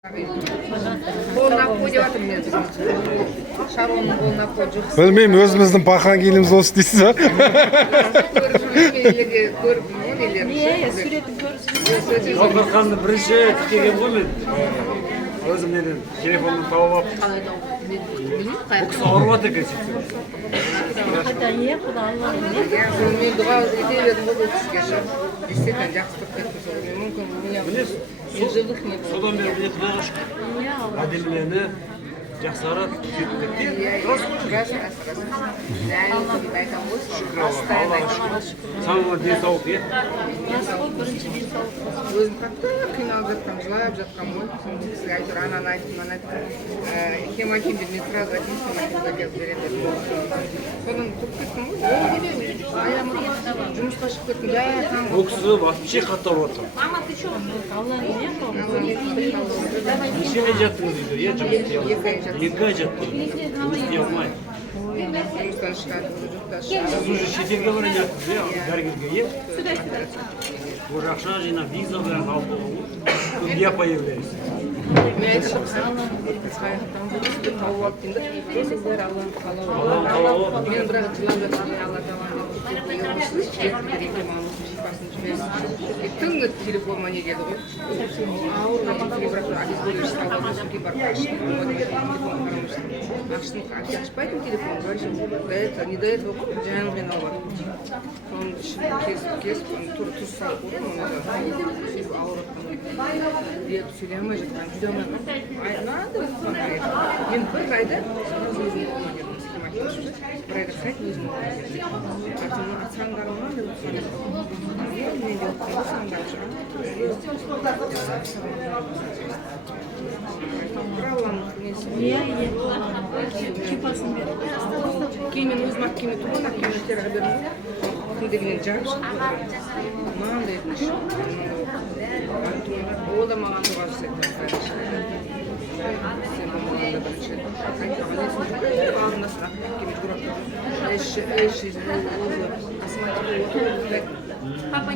Қолына қой деп жатырмын мен шаруаның қолына қой жоқ. Білмеймін, өзіміздің бақан келіміз осы дейсіз ба? Көріп суретін көрсін. Қалқанды бірінші тікеген ғой мен. Өзім неден телефонын тауып алып. Бұл кісі ауырып жатыр екен сөйтсе. Мен дұға ете бердім ғой бұл кісіге ше. Действительно жақсы тұрып кетті сол. Мүмкін жылдық не болды. Содан бері міне құдайға шүкір. Әдемілені жақсарып кеттік те. Рас. Дәлізімді айтам ғой сол. Постоянно айтам. Самыма денсаулық е. Өзім қатты қиналып жатқам, жылап жатқам ғой. Сол кісіге айтыр, ананы айттым, ананы айттым. Хемаким деп мен сразу айтым, хемакимді жазып беремін дедім. Содан тұрып кеттім ғой. Аяғым жұмысқа шығып кеттім. Бұл кісі вообще қатты ауырып жатыр. Неше ай жаттыңыз дейді, е жұмыс істей алмай. 2 ай жаттым. Жұмыс істей алмай. Жұмыстан шығады, жұмыстан Сіз шығады. уже шетелге бара жаттыңыз, е, дәрігерге, е? Уже ақша жинап, виза бәрін алып болған ғой. Я появляюсь. Мен айтып қаяқтан бұл кісіні тауып алып деймін да. Сіздер Алланың қалауы. Мен бірақ жылап жатырмын, Алла тағала шипасын жіберсін. Түнгі телефоныма не келді ғой. Ауырған телефон обезболивающий салып сөзге барып аштым. Аштым, ашпайтын телефон. Не до этого ғой, жаным қиналып жатыр. Соның ішін кесіп, тұз салып қойдым. Сөйтіп ауырып сөйлей алмай жатқан, жүре алмай надо мен бір айда өзім қолыма келдім бір айда қайт өзім қолыма келдім саңғарым ма деп мен де отырмын саңғарым бір алланың несі кейін мен өзім ақ киімі туған ақ киімі теріға бердім ғой күндегінен жарып шығып мынандай ол да маған дұға жасайды. Сен болмағанда бірінші алдындасын ақып кеме жүріп